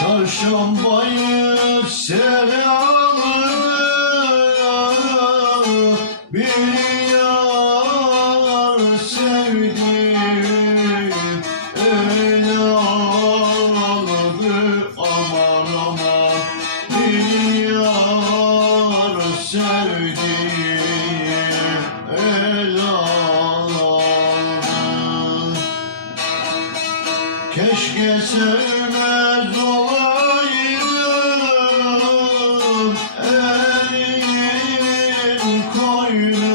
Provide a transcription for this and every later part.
Çarşambayı selamını bir yar sevdim el aldı aman aman. Sevdim aldı Keşke sevmez Elin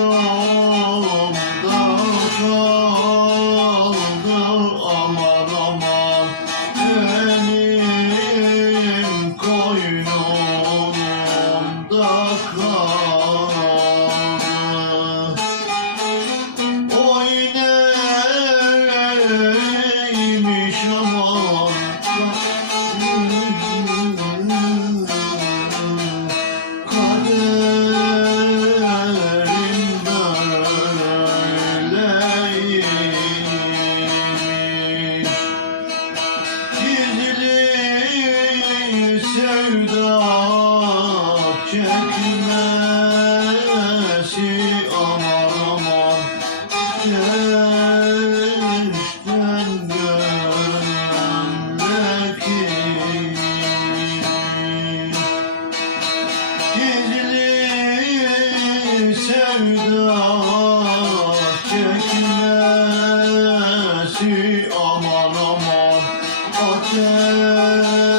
aman aman. Gençten gömleki Gizli sevda çekmesi. Aman aman. Ateşten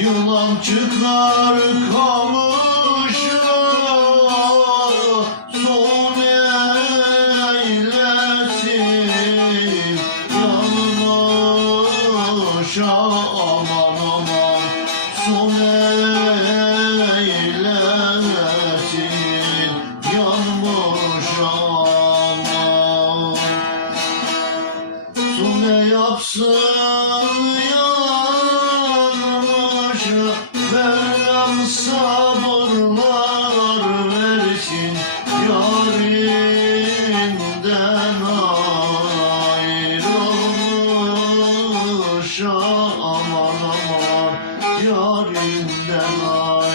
Yılançıklar kamışla son eylesin. Yanmışa aman aman son eylesin. Yanmışa aman Su ne yapsın Tanrı Mevlam sabırlar versin Yarimden ayrılmış. Aman aman Yarimden ayrılmış